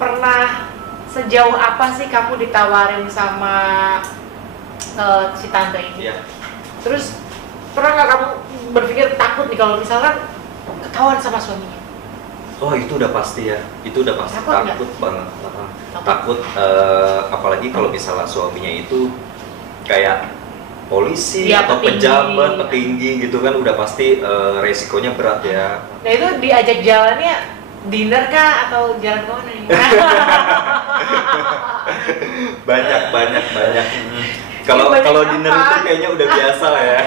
pernah sejauh apa sih kamu ditawarin sama si tante ini? Iya. Terus pernah nggak kamu berpikir takut nih kalau misalkan ketahuan sama suaminya? Oh, itu udah pasti ya, itu udah pasti takut banget. Takut, apalagi kalau misalnya suaminya itu kayak polisi ya, atau pejabat, petinggi gitu kan, udah pasti resikonya berat ya. Nah itu diajak jalannya dinner kah atau jalan ke mana nih? banyak. Kalau dinner itu kayaknya udah biasa lah ya.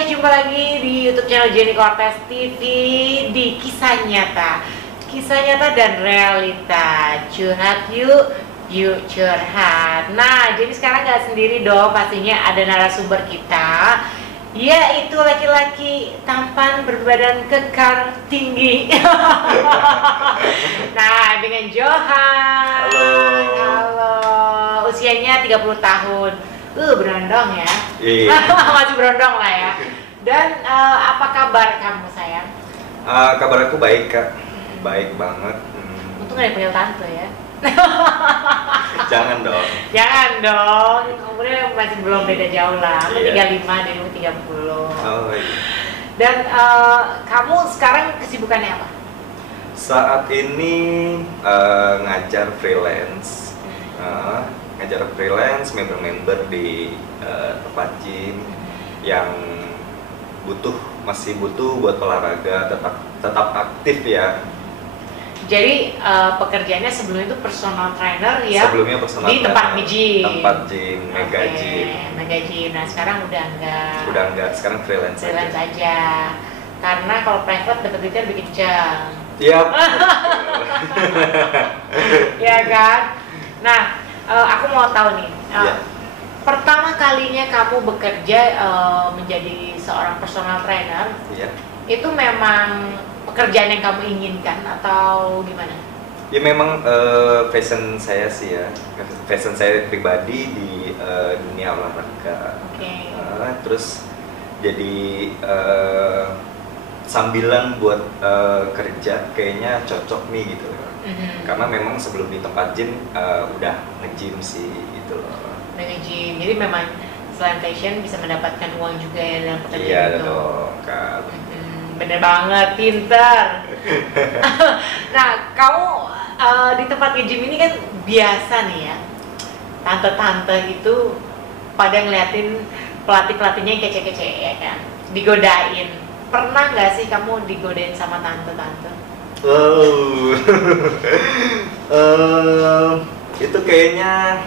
Jumpa lagi di YouTube channel Jenny Cortez TV di Kisah Nyata dan Realita. Curhat yuk curhat. Nah, jadi sekarang nggak sendiri dong, pastinya ada narasumber kita, yaitu laki-laki tampan berbadan kekar tinggi. Nah, dengan Johan. Halo. Usianya 30 tahun. Berondong ya. Masih berondong lah ya. Dan apa kabar kamu, sayang? Kabar aku baik, Kak. Baik banget. Untung gak dipanggil tante ya. Jangan dong. Umurnya masih belum beda jauh lah. Aku 35, dia 30. Oh, iya. Dan kamu sekarang kesibukannya apa? Saat ini ngajar freelance. Member di tempat gym yang masih butuh buat olahraga, tetap aktif ya. Jadi pekerjaannya sebelumnya itu personal trainer ya. Sebelumnya personal di tempat gym. Mega gym. Nah, sekarang udah enggak. Sekarang freelance aja. Karena kalau private dapat duitnya lebih kencang. Iya. Ya kan? Nah, aku mau tahu nih. Pertama kalinya kamu bekerja menjadi seorang personal trainer, itu memang pekerjaan yang kamu inginkan atau gimana? Ya memang passion saya sih ya, passion saya pribadi di dunia olahraga. Terus jadi sambilan buat kerja kayaknya cocok nih gitu. Karena memang sebelum di tempat gym udah nge-gym sih gitu loh. Nge-gym, jadi memang selain passion bisa mendapatkan uang juga ya dalam pekerjaan itu. Iya dong, Kak. Bener banget, pinter. Nah, kamu di tempat nge-gym ini kan biasa nih ya, tante-tante gitu pada ngeliatin pelatih-pelatihnya yang kece-kece ya kan, digodain. Pernah nggak sih kamu digodain sama tante-tante? Itu kayaknya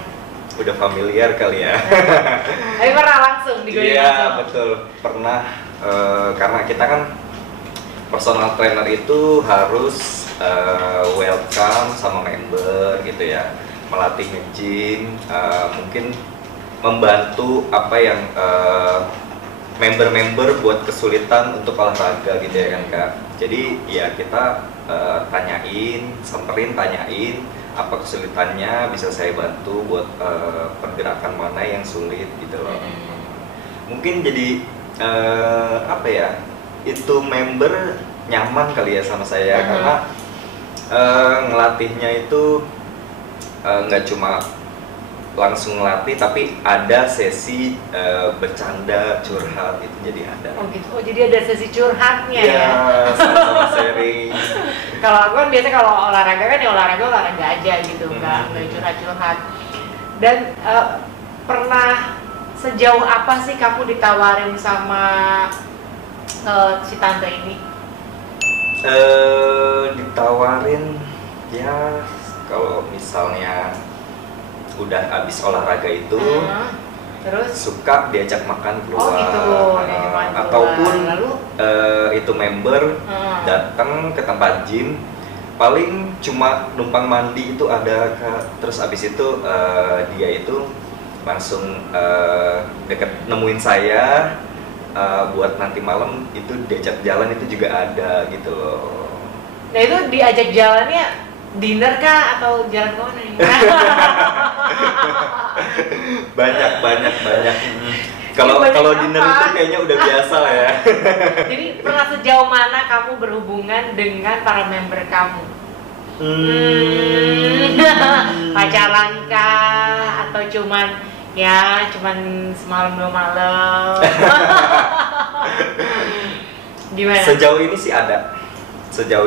udah familiar kali ya. Tapi pernah langsung digodain? Iya, betul. Pernah, karena kita kan personal trainer itu harus welcome sama member gitu ya, melatih nge-gym, mungkin membantu apa yang member-member buat kesulitan untuk olahraga gitu ya kan, Kak. Jadi ya kita tanyain apa kesulitannya, bisa saya bantu buat pergerakan mana yang sulit gitu loh. Mungkin jadi apa ya, itu member nyaman kali ya sama saya, karena ngelatihnya itu nggak cuma langsung ngelatih, tapi ada sesi bercanda, curhat, itu jadi ada. Oh gitu, jadi ada sesi curhatnya ya? Sama-sama sharing. Kalau aku kan biasa kalau olahraga kan ya olahraga aja gitu, nggak curhat-curhat. Dan pernah sejauh apa sih kamu ditawarin sama si tante ini? Ditawarin ya kalau misalnya udah habis olahraga itu terus suka diajak makan keluar. Oh gitu, ataupun itu member datang ke tempat gym, paling cuma numpang mandi itu ada, Kak. Terus abis itu dia itu langsung deket nemuin saya, buat nanti malam itu diajak jalan itu juga ada gitu loh. Nah itu diajak jalannya dinner kah atau jalan kemana nih? banyak. Banyak Kalau apa? dinner itu kayaknya udah biasa lah ya. Jadi pernah sejauh mana kamu berhubungan dengan para member kamu? Pacaran kah atau cuman semalam 2 malam? Gimana? Sejauh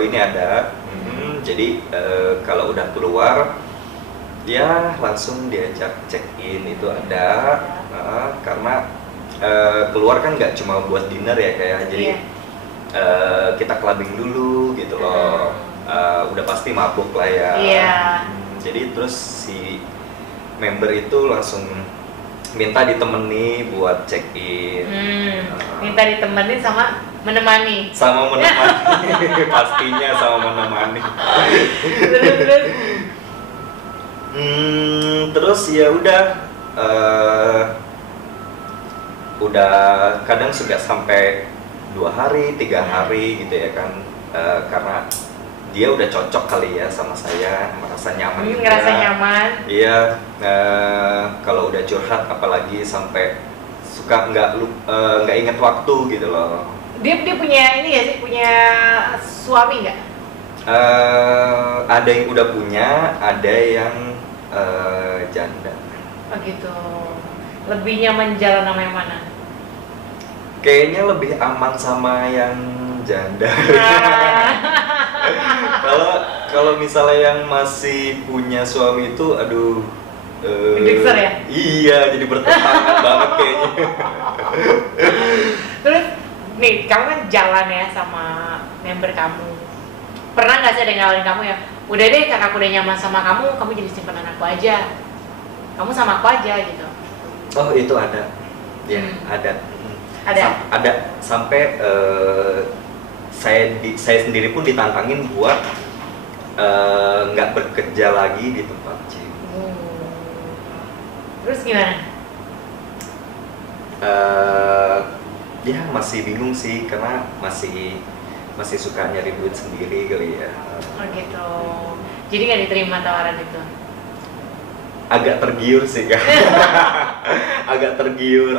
ini ada. Jadi kalau udah keluar ya langsung diajak check in itu ada. Karena keluar kan nggak cuma buat dinner ya kayak jadi kita clubbing dulu gitu loh. Udah pasti mabuk lah ya. Jadi terus si member itu langsung minta ditemani buat check in. Minta ditemenin sama menemani. Pastinya sama menemani. Terus ya udah kadang sudah sampai 2 hari, 3 hari gitu ya kan, karena dia udah cocok kali ya sama saya, merasa nyaman juga. Ngerasa nyaman. Iya, kalau udah curhat apalagi sampai suka nggak inget waktu gitu loh. Dia punya ini ya sih, punya suami nggak? Ada yang udah punya, ada yang janda. Oh gitu. Lebih nyaman jalan sama yang mana? Kayaknya lebih aman sama yang janda. Kalau misalnya yang masih punya suami itu, aduh. Gede ya? Iya, jadi bertentangan banget kayaknya. Terus, nih, kamu kan jalan ya sama member kamu. Pernah nggak sih ada yang nawarin kamu ya? Udah deh, karena aku udah nyaman sama kamu jadi simpanan aku aja. Kamu sama aku aja gitu. Oh, itu ada. Ya, ada. Ada sampai saya sendiri pun ditantangin buat nggak bekerja lagi di tempat gym. Terus gimana? Ya masih bingung sih karena masih suka nyari duit sendiri kali ya. Oh gitu. Jadi nggak diterima tawaran itu? Agak tergiur sih kan. agak tergiur.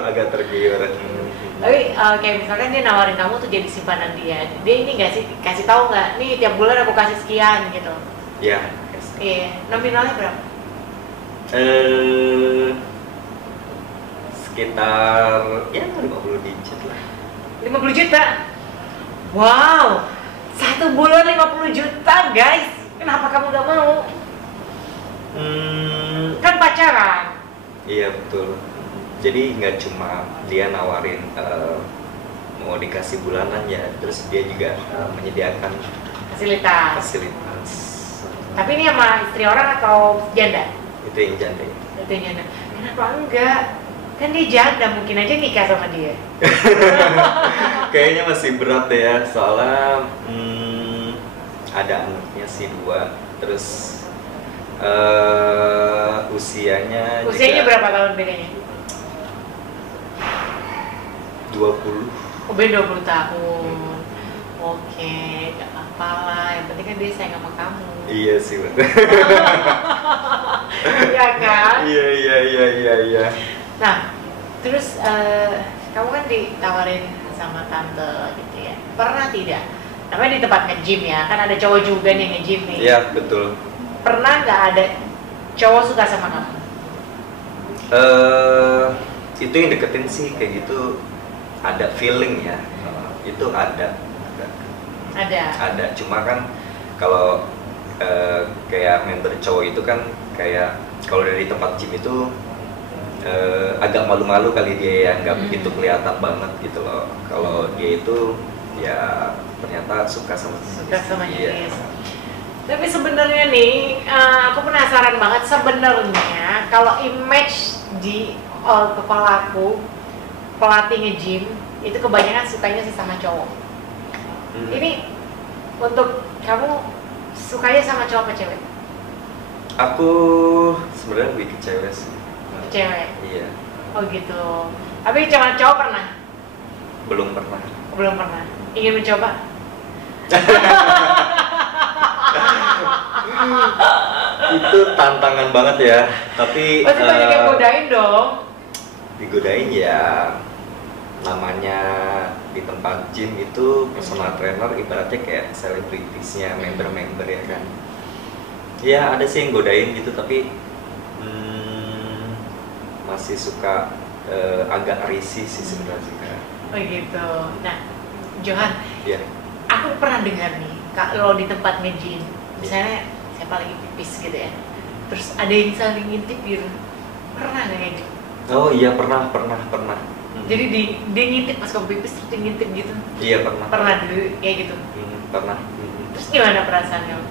Tapi kayak misalkan dia nawarin kamu tuh jadi simpanan dia ini nggak sih, kasih tahu nggak, nih tiap bulan aku kasih sekian gitu? Iya. Iya. Nominalnya berapa? Sekitar ya 50 digit lah. 50 juta? Wow, 1 bulan 50 juta guys. Kenapa kamu gak mau? Kan pacaran. Iya betul. Jadi nggak cuma dia nawarin mau dikasih bulanan ya, terus dia juga menyediakan fasilitas. Tapi ini sama istri orang atau janda? Itu yang janda. Kenapa enggak? Kan dia janda, mungkin aja nikah sama dia. Kayaknya masih berat deh ya, soalnya ada anaknya sih 2, terus usianya juga berapa tahun bedanya? 20. Oh, beda 20 tahun. Oke, gak apa-apa lah. Yang penting kan dia sayang sama kamu. Iya sih betul. Iya kan? Iya. Nah, terus kamu kan ditawarin sama tante gitu ya. Pernah tidak? Namanya di tempat nge-gym ya, kan ada cowok juga nih nge-gym nih. Iya, betul. Pernah nggak ada cowok suka sama kamu? Itu yang deketin sih kayak gitu, ada feeling ya. Itu ada. Cuma kan kalau kayak member cowok itu kan kayak kalau dari tempat gym itu agak malu-malu kali dia ya, nggak begitu kelihatan banget gitu loh. Kalau dia itu ya ternyata suka sama dia. Tapi sebenarnya nih, aku penasaran banget sebenarnya kalau image di kepala aku, pelatih nge-gym itu kebanyakan sukanya sih sama cowok. Ini untuk kamu sukanya sama cowok apa cewek? Aku sebenarnya lebih ke cewek sih. ke cewek. Iya. Oh gitu. Tapi cuma cowok pernah? Belum pernah. Belum pernah. Ingin mencoba? Itu tantangan banget ya. Tapi pasti banyak yang godain dong. Digodain ya. Namanya di tempat gym itu personal trainer ibaratnya kayak selebritisnya, member-member ya kan. Ya ada sih yang godain gitu, tapi masih suka agak risih sih sebenarnya. Oh gitu. Nah, Johan, Ya. aku pernah dengar nih, kalau di tempat nge-gym, misalnya siapa lagi pipis gitu ya, terus ada yang saling ngintip gitu, pernah nggak kayak gitu? Oh iya pernah. Jadi dia ngintip pas kamu pipis, terus dia ngintip gitu? Iya pernah. Pernah dulu kayak gitu? Pernah. Terus gimana perasaan kamu?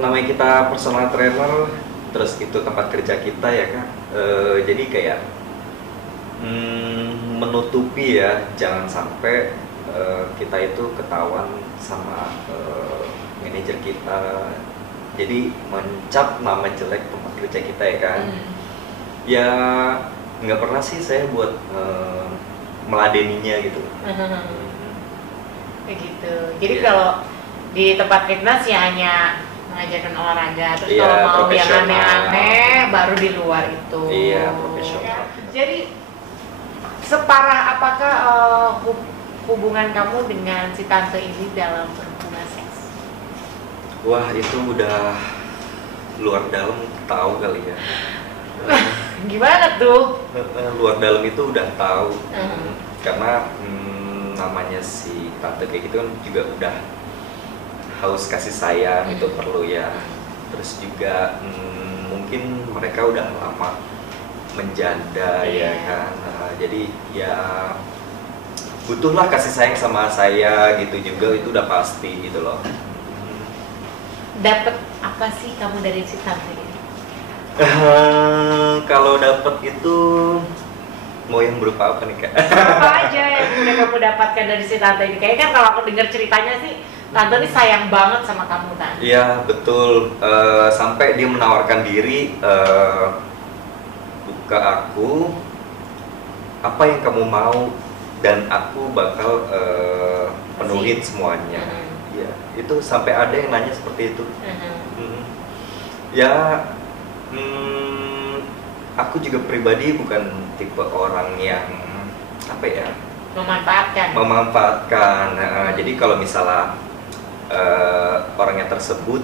Namanya kita personal trainer, terus itu tempat kerja kita ya kan, jadi kayak menutupi ya, jangan sampai kita itu ketahuan sama manajer kita, jadi mencap nama jelek tempat kerja kita ya kan. Ya nggak pernah sih saya buat meladeninya gitu. Kayak gitu. Jadi Iya. kalau di tempat fitness ya hanya mengajarkan olahraga, terus Iya, kalau mau yang profesional. aneh-aneh baru di luar itu. Iya, profesional. Jadi separah apakah hubungan kamu dengan si tante ini dalam berhubungan seks? Wah itu udah luar dalam, tahu kali ya. Gimana tuh? Luar dalam itu udah tahu. Karena namanya si tante kayak gitu kan juga udah haus kasih sayang, itu perlu ya. Terus juga mungkin mereka udah lama menjanda ya kan. Jadi ya butuhlah kasih sayang sama saya gitu juga, itu udah pasti gitu loh. Dapat apa sih kamu dari si tante ini? Kalau dapat itu mau yang berupa apa nih Kak? Apa aja yang udah kamu dapatkan dari si tante ini? Kayaknya kan kalau aku dengar ceritanya sih tante ini sayang banget sama kamu kan? Iya betul, sampai dia menawarkan diri ke aku, apa yang kamu mau dan aku bakal penuhin semuanya. Ya itu sampai ada yang nanya seperti itu. Ya aku juga pribadi bukan tipe orang yang apa ya, memanfaatkan. Jadi kalau misalnya orangnya tersebut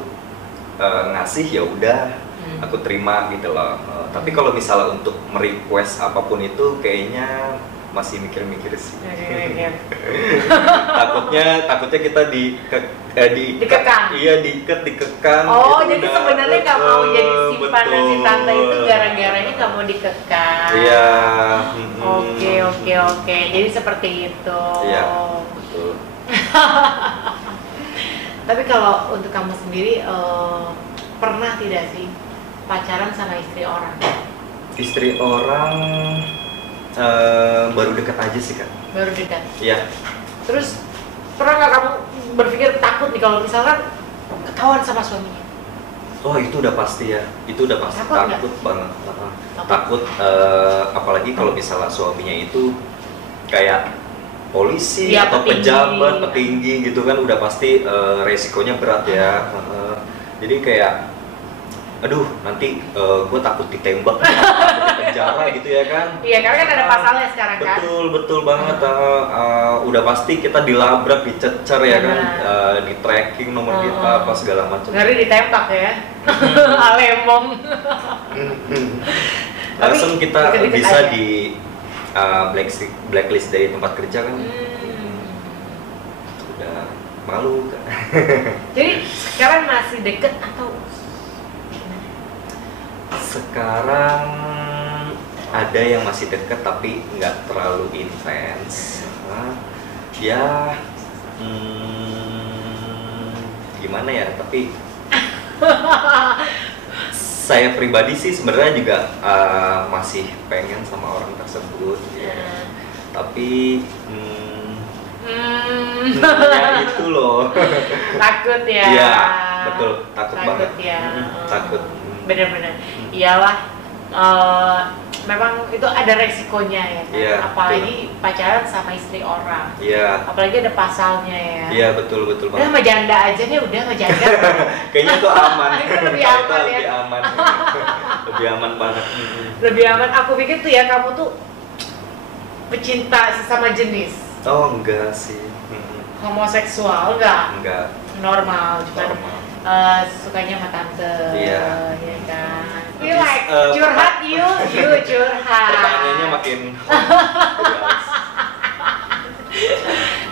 ngasih ya udah aku terima gitu loh. Tapi kalau misalnya untuk merequest apapun itu kayaknya masih mikir-mikir sih. takutnya kita dikekang. Iya, dikekang. Oh, gitu jadi udah. sebenarnya nggak mau jadi simpanan Betul. si tante itu gara-garanya nggak mau dikekang. Iya. Oke. Jadi seperti itu. Iya, betul. Tapi kalau untuk kamu sendiri pernah tidak sih pacaran sama istri orang? Istri orang baru dekat aja sih Kak. Baru dekat. Iya. Terus pernah nggak kamu berpikir takut nih kalau misalkan ketahuan sama suaminya? Oh itu udah pasti ya, itu udah pasti. Takut banget. Takut apalagi kalau misalnya suaminya itu kayak polisi dia atau pejabat petinggi gitu kan, udah pasti resikonya berat ya. Jadi kayak aduh nanti gue takut ditembak, takut di penjara gitu ya kan. Iya, karena kan ada pasalnya sekarang kan. Betul banget. Udah pasti kita dilabrak, dicecer ya kan, di tracking nomor kita apa segala macam. Ngeri ditembak ya. Alemong. Langsung kita bisa di blacklist dari tempat kerja kan. Udah malu kan. Jadi sekarang masih deket atau? Sekarang ada yang masih deket tapi nggak terlalu intens. Ya gimana ya, tapi saya pribadi sih sebenarnya juga masih pengen sama orang tersebut ya. Tapi ya itu loh. Takut ya. Iya betul, takut banget ya. takut. Bener-bener. Iyalah, memang itu ada resikonya ya kan? Iya, apalagi pacaran sama istri orang. Iya. Apalagi ada pasalnya ya. Iya, betul Udah banget. sama janda aja nih, udah sama janda. Kayaknya itu aman. Itu lebih aman, Itu ya. lebih aman. Lebih aman banget. Lebih aman. Aku pikir tuh ya kamu tuh pecinta sesama jenis. Oh, enggak sih. Homoseksual enggak? Enggak. Normal, cuma Normal. sukanya sama tante. Iya. Ya kan. Habis, Relax, curhat yuk curhat. Pertanyaannya makin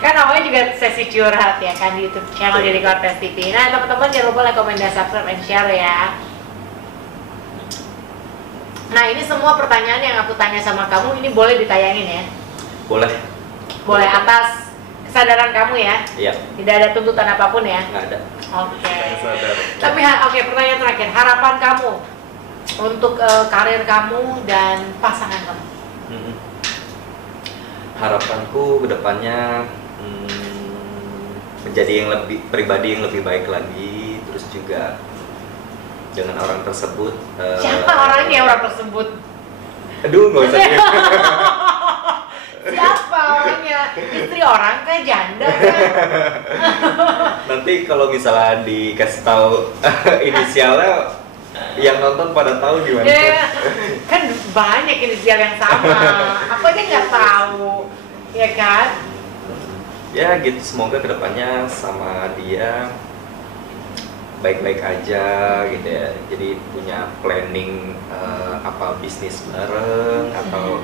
Kan awalnya juga sesi curhat ya kan di YouTube channel Jadi Cortez TV. Nah teman-teman jangan lupa like, komen, dan subscribe and share ya. Nah ini semua pertanyaan yang aku tanya sama kamu ini boleh ditayangin ya? boleh. Boleh atas kesadaran kamu ya? Iya. Tidak ada tuntutan apapun ya? Nggak ada. Oke. Sadar. Tapi oke, pertanyaan terakhir, harapan kamu untuk karir kamu dan pasangan kamu? Harapanku kedepannya menjadi yang lebih pribadi yang lebih baik lagi, terus juga dengan orang tersebut. Siapa orangnya, orang tersebut? Aduh, nggak usah. Siapa orangnya? Istri orang kayak janda kan? Nanti kalau misalnya dikasih tahu inisialnya, yang nonton pada tahu gimana? Ya, kan banyak inisial yang sama. Aku aja nggak tahu, ya kan? Ya gitu, semoga kedepannya sama dia baik-baik aja gitu ya. Jadi punya planning apa bisnis bareng atau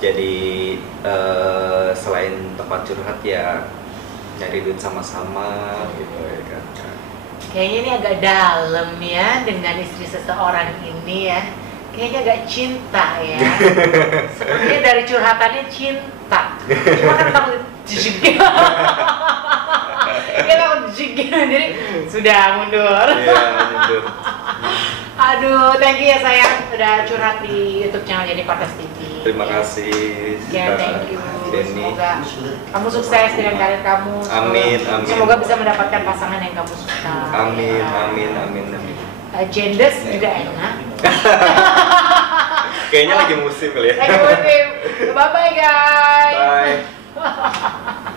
jadi selain tempat curhat ya nyari duit sama-sama gitu ya kan. Kayaknya ini agak dalam ya dengan istri seseorang ini ya. Kayaknya agak cinta ya. Sepertinya dari curhatannya cinta. Cuma kan takut jijik. Dia takut jijik, jadi sudah mundur. Iya, mundur. Aduh, thank you ya sayang udah curhat di YouTube channel Jadi Cortez TV. Terima kasih. Ya, thank you. Denny. Semoga kamu sukses dengan karir kamu. Amin, amin. Semoga bisa mendapatkan pasangan yang kamu suka. Amin, Ya. amin, amin, amin. Genders juga enak. Kayaknya lagi musim kali ya. Lagi musim. Bye bye guys. Bye.